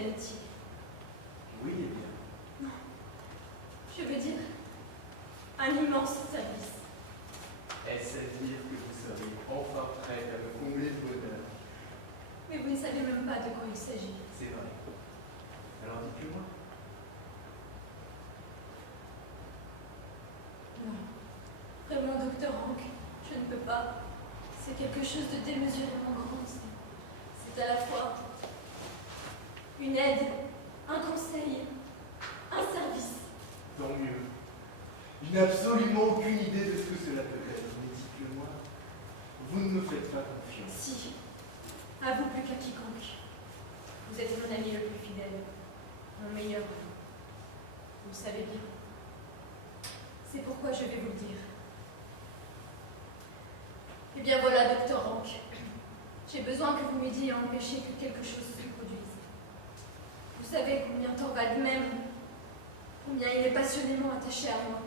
d'amitié. Oui, eh bien. Non. Je veux dire, un immense service. Est-ce à dire que vous serez enfin prête à me combler de bonheur? Mais vous ne savez même pas de quoi il s'agit. C'est vrai. Alors dites-le-moi. Non. Vraiment, docteur Hank, je ne peux pas. C'est quelque chose de démesurément grand. C'est à la fois une aide, un conseil, un service. Tant mieux. Je n'ai absolument aucune idée de ce que cela peut être, mais dites-le-moi. Vous ne me faites pas confiance. Si, à vous plus qu'à quiconque. Vous êtes mon ami le plus fidèle, mon meilleur ami. Vous le savez bien. C'est pourquoi je vais vous le dire. Eh bien voilà, docteur Hank. J'ai besoin que vous m'aidiez à empêcher que quelque chose se produise. Vous savez combien Thorvald m'aime, combien il est passionnément attaché à moi.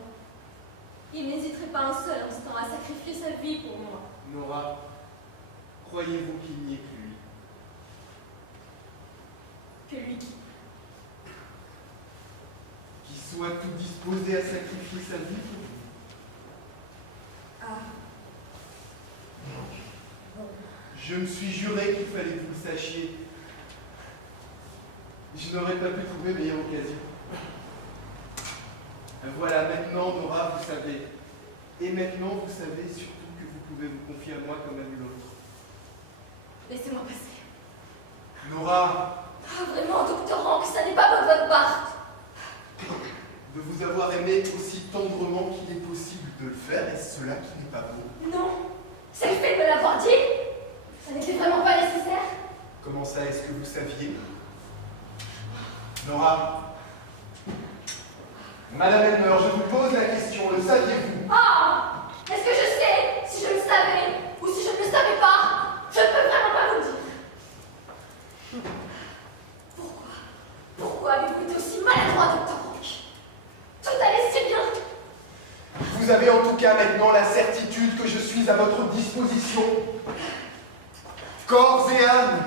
Il n'hésiterait pas un seul instant à sacrifier sa vie pour moi. Nora, croyez-vous qu'il n'y ait que lui? Que lui qui... Qui soit tout disposé à sacrifier sa vie pour vous? Ah. Bon. Je me suis juré qu'il fallait que vous le sachiez. Je n'aurais pas pu trouver meilleure occasion. Voilà, maintenant, Nora, vous savez. Et maintenant, vous savez surtout que vous pouvez vous confier à moi comme à nul autre. Laissez-moi passer. Nora, Ah, vraiment, docteur Hank, ça n'est pas de votre part. de vous avoir aimé aussi tendrement qu'il est possible de le faire, est-ce cela qui n'est pas beau? Non, c'est le fait de me l'avoir dit. Ça n'était vraiment pas nécessaire. Comment ça, est-ce que vous saviez? Nora, Madame Elmer, je vous pose la question, le saviez-vous? Ah! Est-ce que je sais si je le savais ou si je ne le savais pas? Je ne peux vraiment pas vous le dire. Pourquoi avez-vous été aussi maladroit, docteur Hank? Tout allait si bien. Vous avez en tout cas maintenant la certitude que je suis à votre disposition. Corps et âme.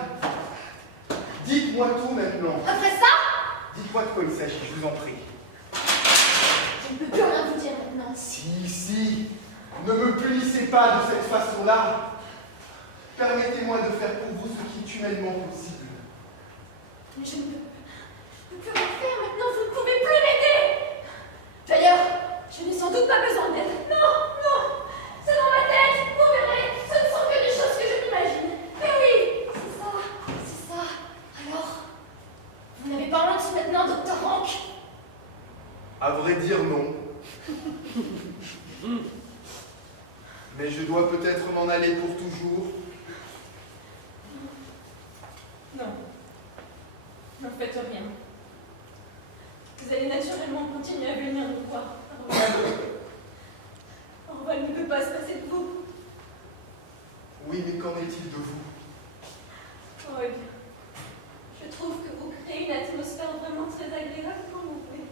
Dites-moi tout maintenant. Après ça, Dites-moi de quoi il s'agit, je vous en prie. je ne peux plus rien vous dire maintenant. Si, ne me punissez pas de cette façon-là. Permettez-moi de faire pour vous ce qui est humainement possible. Mais je ne peux plus rien faire maintenant, vous ne pouvez plus m'aider. D'ailleurs, je n'ai sans doute pas besoin d'aide. Non, c'est dans ma tête, vous verrez, ce ne sont que des choses que je m'imagine. Mais oui, c'est ça. Alors, vous n'avez pas honte maintenant, docteur Hank? À vrai dire, non. Mais je dois peut-être m'en aller pour toujours. Non, n'en faites rien. Vous allez naturellement continuer à venir me voir. Orval ne peut pas se passer de vous. Oui, mais qu'en est-il de vous? Oh, eh bien, je trouve que vous créez une atmosphère vraiment très agréable quand vous venez.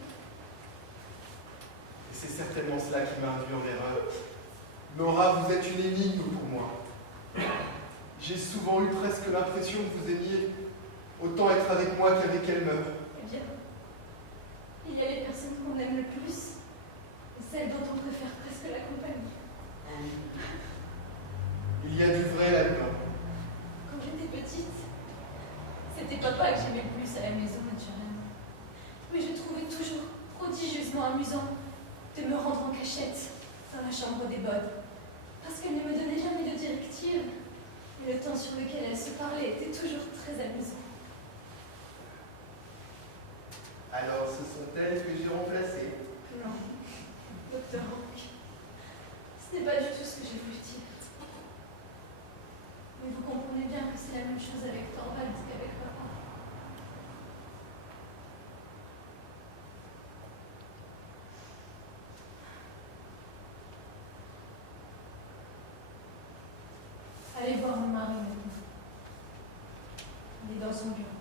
C'est certainement cela qui m'a induit en erreur. Nora, vous êtes une énigme pour moi. J'ai souvent eu presque l'impression que vous aimiez autant être avec moi qu'avec Elmer. Eh bien, il y a les personnes qu'on aime le plus, et celles dont on préfère presque la compagnie. Oui. Il y a du vrai là-dedans. Quand j'étais petite, c'était papa que j'aimais le plus à la maison, naturellement. Mais je trouvais toujours prodigieusement amusant de me rendre en cachette dans la chambre des Bods, parce qu'elle ne me donnait jamais de directives, et le temps sur lequel elle se parlait était toujours très amusant. Alors, ce sont elles que j'ai remplacées. Non, docteur Hank, ce n'est pas du tout ce que j'ai voulu dire. Mais vous comprenez bien que c'est la même chose avec Thorvald qu'avec papa. Allez voir mon mari maintenant. Il est dans son bureau.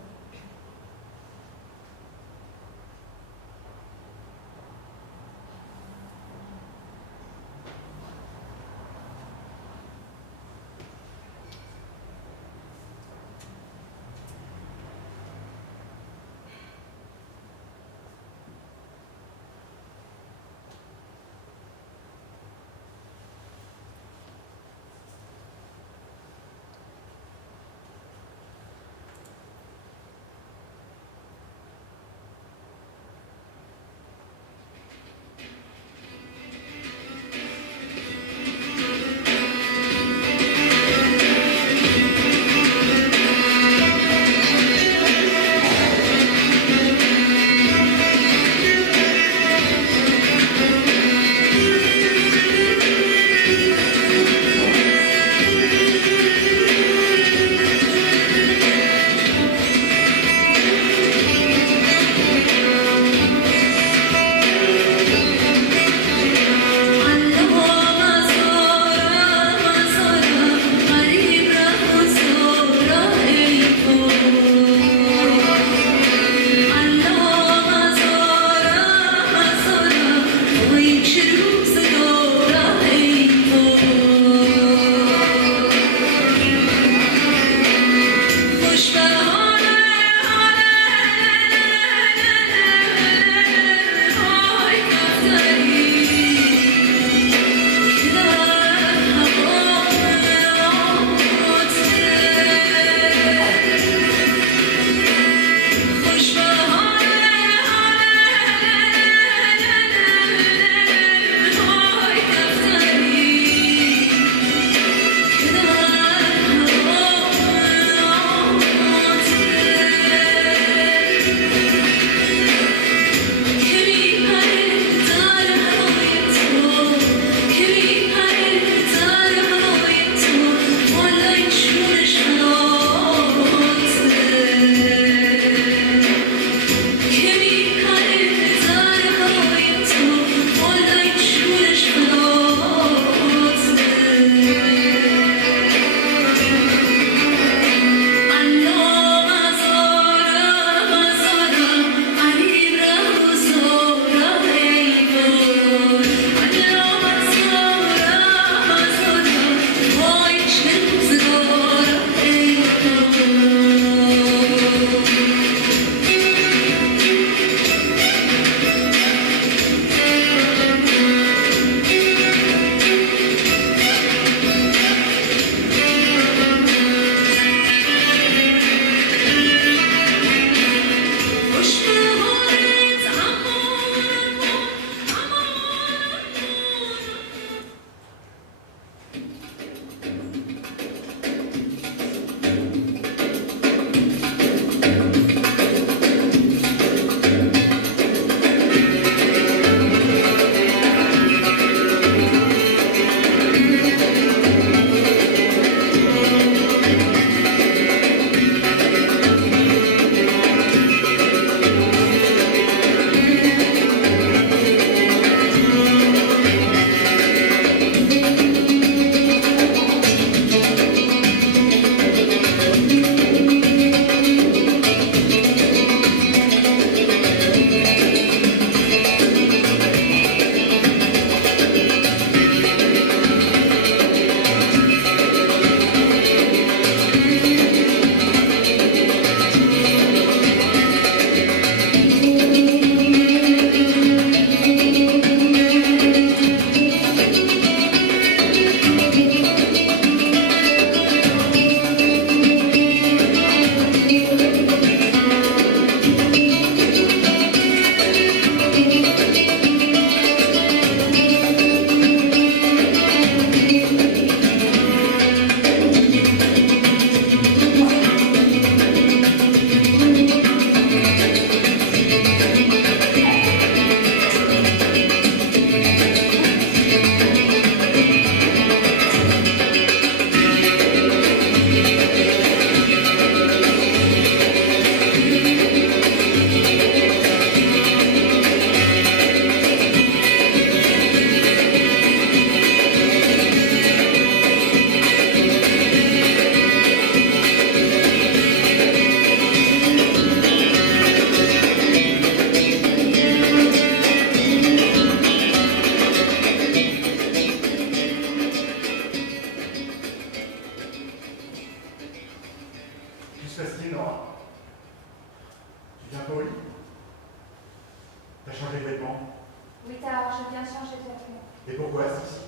reste ici.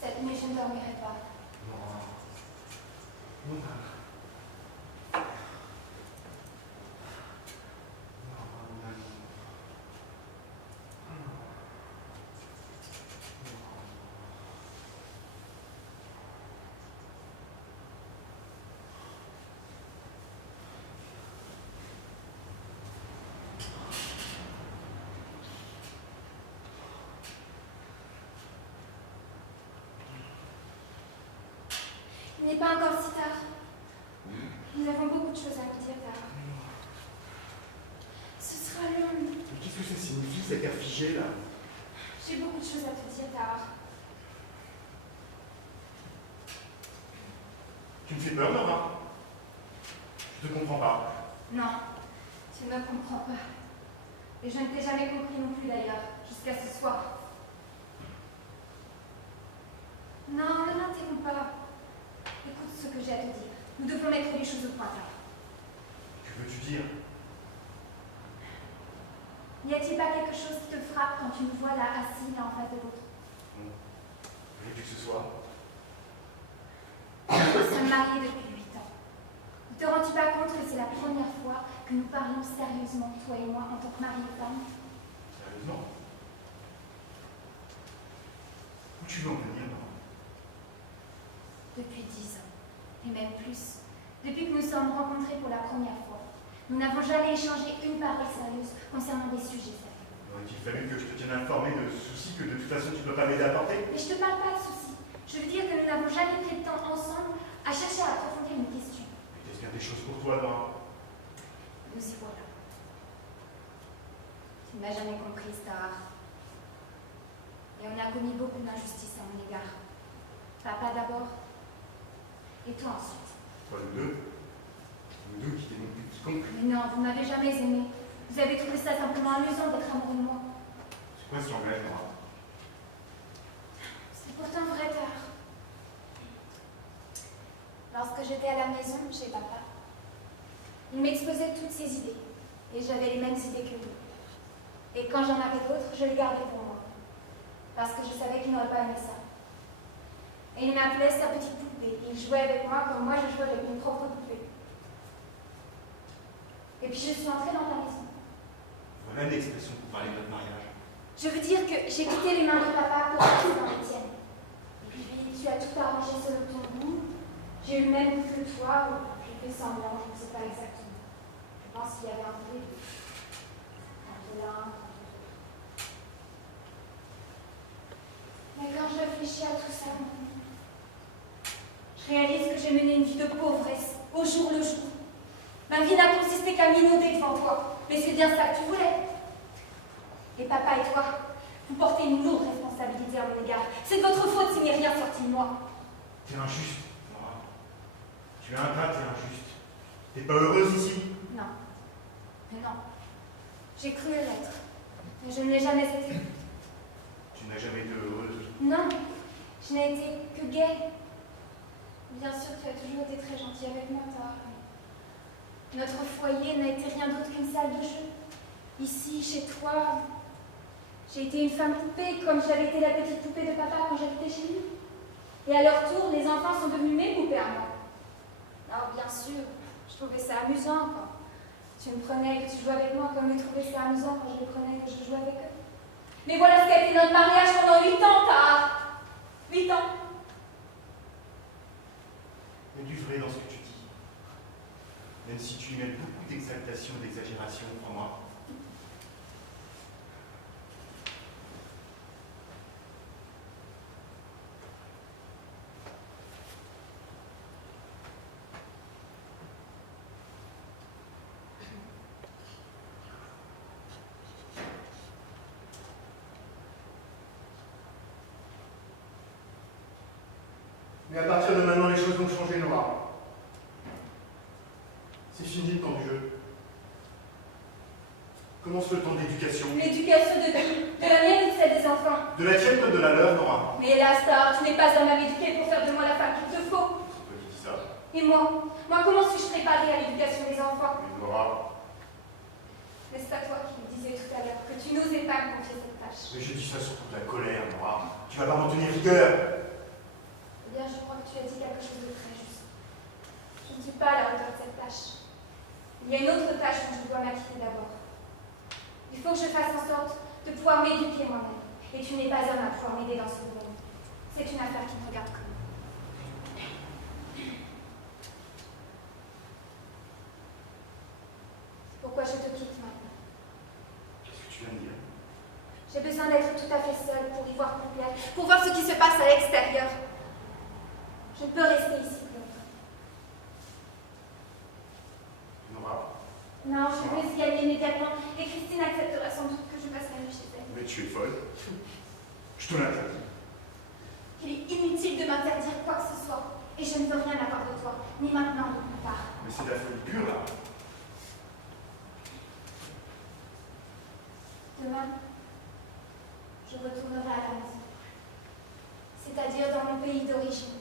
Cette nuit, je ne dormirai pas. Nora. Nora. Nora, mon amour. Il n'est pas encore si tard. Nous avons beaucoup de choses à nous dire, Tara. Ce sera long. Mais qu'est-ce que ça signifie, cet air figé, là? J'ai beaucoup de choses à te dire, Tara. Tu me fais peur, Nora? Je te comprends pas. Non, tu ne me comprends pas. Et je ne t'ai jamais compris non plus, d'ailleurs, jusqu'à ce soir. Non, ne t'interromps pas. Écoute ce que j'ai à te dire. Nous devons mettre les choses au point, Tara. Que veux-tu dire? N'y a-t-il pas quelque chose qui te frappe quand tu nous vois là, assis, l'un en face de l'autre? Non. Veux-tu que ce soit? Nous sommes mariés depuis 8 ans. Ne te rends-tu pas compte que c'est la première fois que nous parlons sérieusement, toi et moi, en tant que mari et femme? Sérieusement? Où tu veux en venir, Nora? Depuis 10 ans, et même plus. Depuis que nous sommes rencontrés pour la première fois, nous n'avons jamais échangé une parole sérieuse concernant des sujets sérieux. Aurait-il fallu que je te tienne informé de soucis que de toute façon tu ne peux pas m'aider à porter? Mais je te parle pas de soucis. Je veux dire que nous n'avons jamais pris le temps ensemble à chercher à approfondir une question. Mais qu'est-ce qu'il y a des choses pour toi, Nora? Nous y voilà. Tu ne m'as jamais compris, Star. Et on a commis beaucoup d'injustices à mon égard. Papa d'abord, et toi ensuite. Toi, nous deux? Nous deux qui t'aimons plus que quiconque? Mais non, vous m'avez jamais aimé. Vous avez trouvé ça simplement amusant d'être amoureux de moi. C'est quoi ce langage, Nora? C'est pourtant vrai, Tard. Lorsque j'étais à la maison, chez papa, il m'exposait toutes ses idées. Et j'avais les mêmes idées que lui. Et quand j'en avais d'autres, je les gardais pour moi. Parce que je savais qu'il n'aurait pas aimé ça. Et il m'appelait sa petite poupée. Il jouait avec moi comme moi je jouais avec mes propres poupées. Et puis je suis entrée dans ta maison. Voilà une expression pour parler de notre mariage. Je veux dire que j'ai quitté les mains de papa pour rentrer dans les tiennes. Et puis tu as tout arrangé selon ton goût. J'ai eu le même goût que toi, ou j'ai fait semblant, je ne sais pas exactement. Je pense qu'il y avait un peu de l'un, mais quand je réfléchis à tout ça, je réalise que j'ai mené une vie de pauvresse, au jour le jour. Ma vie n'a consisté qu'à minauder devant toi, mais c'est bien ça que tu voulais. Et papa et toi, vous portez une lourde responsabilité à mon égard. C'est de votre faute s'il n'est rien sorti de moi. T'es injuste, Nora. Tu es ingrate et injuste. T'es pas heureuse ici? Non. Mais non. J'ai cru l'être. Mais je ne l'ai jamais été. Tu n'as jamais été heureuse. Non. Je n'ai été que gaie. Bien sûr, tu as toujours été très gentil avec moi, Tara. Notre foyer n'a été rien d'autre qu'une salle de jeu. Ici, chez toi, j'ai été une femme poupée comme j'avais été la petite poupée de papa quand j'habitais chez lui. Et à leur tour, les enfants sont devenus mes poupées à moi. Alors bien sûr, je trouvais ça amusant quand tu me prenais et que tu jouais avec moi, comme je trouvais ça amusant quand je les prenais et que je jouais avec eux. Mais voilà ce qu'a été notre mariage pendant 8 ans, Tara. 8 ans. Il y a du vrai dans ce que tu dis. Même si tu y mets beaucoup d'exaltation, d'exagération, crois-moi. Mais à partir de maintenant, les choses vont changer, Nora. C'est fini le temps du jeu. Commence le temps d'éducation. L'éducation de qui? De la mienne ou de celle des enfants? De la tienne comme de la leur, Nora. Mais hélas, Star, tu n'es pas un homme éduqué pour faire de moi la femme qu'il te faut. C'est toi qui dis ça. Et moi comment suis-je préparée à l'éducation des enfants? Mais Nora, N'est-ce pas toi qui me disais tout à l'heure que tu n'osais pas me confier cette tâche? Mais j'ai dit ça sur toute la colère, Nora. Tu vas pas m'en tenir rigueur. Eh bien, je crois que tu as dit quelque chose de très juste. Je ne suis pas à la hauteur de cette tâche. Il y a une autre tâche dont je dois m'acquitter d'abord. Il faut que je fasse en sorte de pouvoir m'éduquer moi-même. Et tu n'es pas homme à pouvoir m'aider dans ce domaine. C'est une affaire qui me regarde comme moi. C'est pourquoi je te quitte maintenant. Qu'est-ce que tu viens de dire? J'ai besoin d'être tout à fait seule pour y voir plus clair, pour voir ce qui se passe à l'extérieur. Je ne peux rester ici plus longtemps. Nora, Non, je veux y aller immédiatement et Christine acceptera sans doute que je passe la nuit chez elle. mais tu es folle. Je te l'interdis. Il est inutile de m'interdire quoi que ce soit et je ne veux rien avoir de toi, ni maintenant ni plus tard. Mais c'est de la folie pure, là. Demain, je retournerai à la maison, c'est-à-dire dans mon pays d'origine.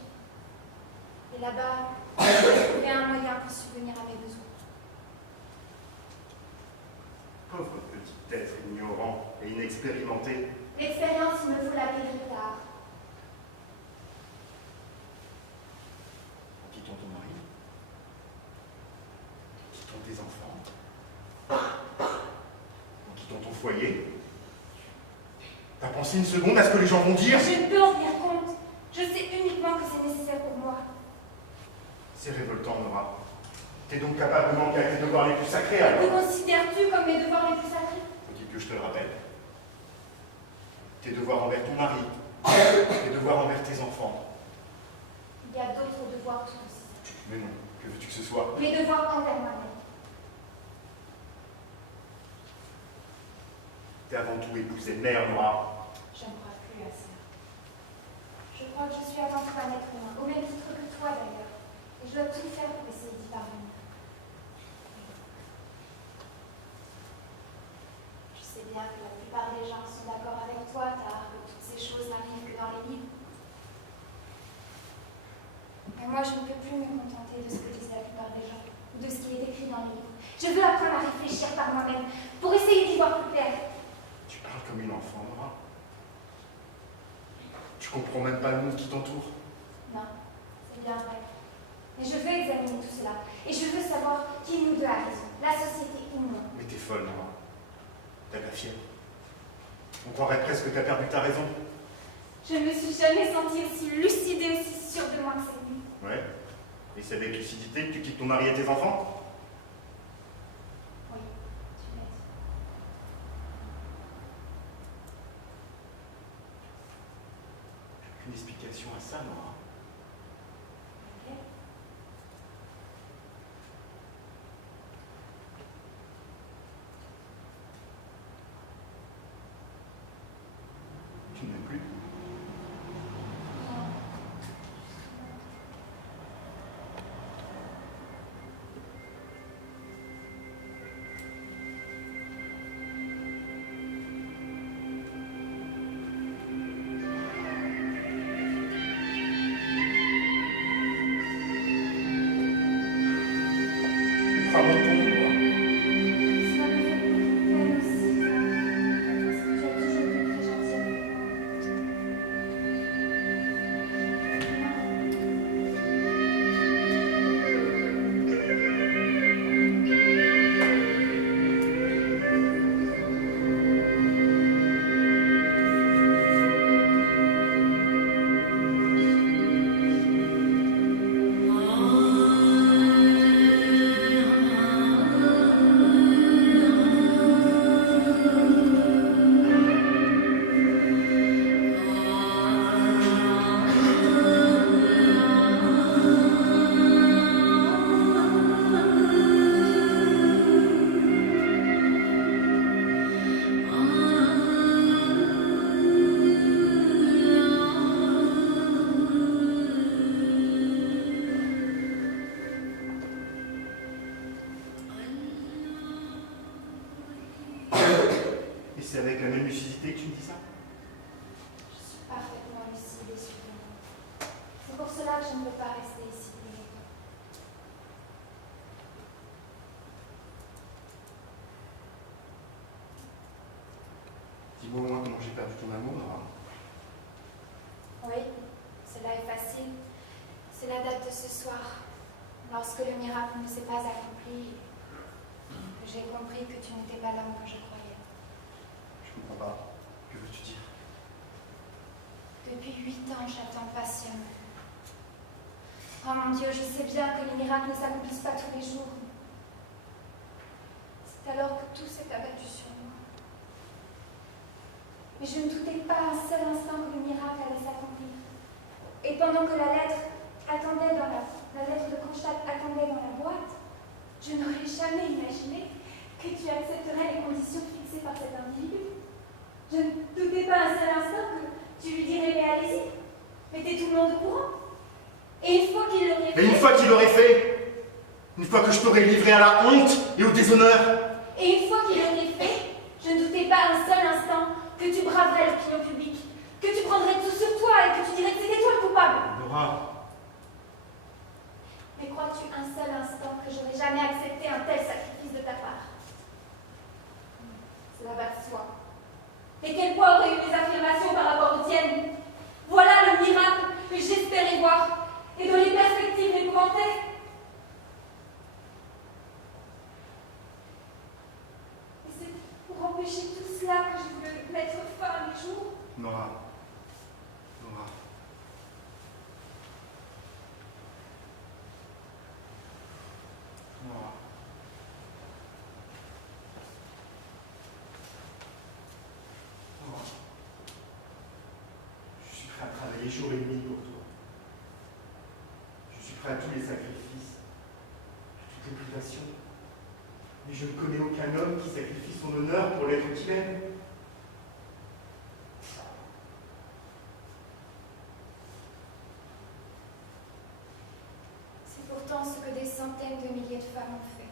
Et là-bas, je vais trouver un moyen pour subvenir à mes besoins. Pauvre petit être ignorant et inexpérimenté. L'expérience me vaut la paix plus tard. En quittant ton mari, en quittant tes enfants, en quittant ton foyer, t'as pensé une seconde à ce que les gens vont dire? Je ne peux en tenir compte. Je sais uniquement que c'est nécessaire pour moi. C'est révoltant, Nora. T'es donc capable de manquer à tes devoirs les plus sacrés, Me alors? considères-tu comme mes devoirs les plus sacrés? Faut-il que je te le rappelle? Tes devoirs envers ton mari, tes devoirs envers tes enfants. Il y a d'autres devoirs tout aussi. Mais non, que veux-tu que ce soit? Mes devoirs envers moi-même. T'es avant tout épouse et mère, Nora. Je ne crois plus à cela. Je crois que je suis avant tout un être humain, au même titre que toi d'ailleurs. Et je dois tout faire pour essayer d'y parvenir. Je sais bien que la plupart des gens sont d'accord avec toi, car que toutes ces choses n'arrivent que dans les livres. Mais moi, je ne peux plus me contenter de ce que disent la plupart des gens, ou de ce qui est écrit dans les livres. Je veux apprendre à réfléchir par moi-même, pour essayer d'y voir plus clair. Tu parles comme une enfant, Nora. Tu comprends même pas le monde qui t'entoure. Non, c'est bien vrai. Mais je veux examiner tout cela. Et je veux savoir qui de nous deux a raison, la société ou non. Mais t'es folle, Nora. T'as de la fièvre. On croirait presque que t'as perdu ta raison. Je ne me suis jamais sentie aussi lucide et aussi sûre de moi que cette nuit. Ouais. Et c'est avec lucidité que tu quittes ton mari et tes enfants? Oui, tu l'as dit. Une explication à ça, Nora. Ok. Tu ne m'aimes plus? Non. Dis-moi au moins comment j'ai perdu ton amour, Nora. Oui, cela est facile. C'est la date de ce soir, lorsque le miracle ne s'est pas accompli, que j'ai compris que tu n'étais pas l'homme que je croyais. Je comprends pas. Que veux-tu dire? Depuis 8 ans, j'attends patiemment. Oh mon Dieu, je sais bien que les miracles ne s'accomplissent pas tous les jours. C'est alors que tout s'est abattu sur moi. Mais je ne doutais pas un seul instant que le miracle allait s'accomplir. Et pendant que la lettre de Kronstadt attendait dans la boîte, je n'aurais jamais imaginé que tu accepterais les conditions fixées par cet individu. Je ne doutais pas un seul instant que tu lui dirais mais allez-y, mettez tout le monde au courant. Et une fois qu'il l'aurait fait... Et une fois qu'il l'aurait fait, une fois que je t'aurais livré à la honte et au déshonneur, Et une fois qu'il l'aurait fait, je ne doutais pas un seul instant que tu braverais l'opinion publique, que tu prendrais tout sur toi et que tu dirais que c'était toi le coupable. Nora, Mais crois-tu un seul instant que j'aurais jamais accepté un tel sacrifice de ta part? Cela va de soi. Et quel poids auraient eu mes affirmations par rapport aux tiennes? Voilà le miracle que j'espérais voir et dont les perspectives m'épouvantaient. Et c'est pour empêcher tout cela que je voulais mettre fin à mes jours. Nora, je suis prêt à travailler jour et nuit pour toi. Je suis prêt à tous les sacrifices, toutes les privations. Mais je ne connais aucun homme qui sacrifie son honneur pour l'être qu'il aime. C'est pourtant ce que des centaines de milliers de femmes ont fait.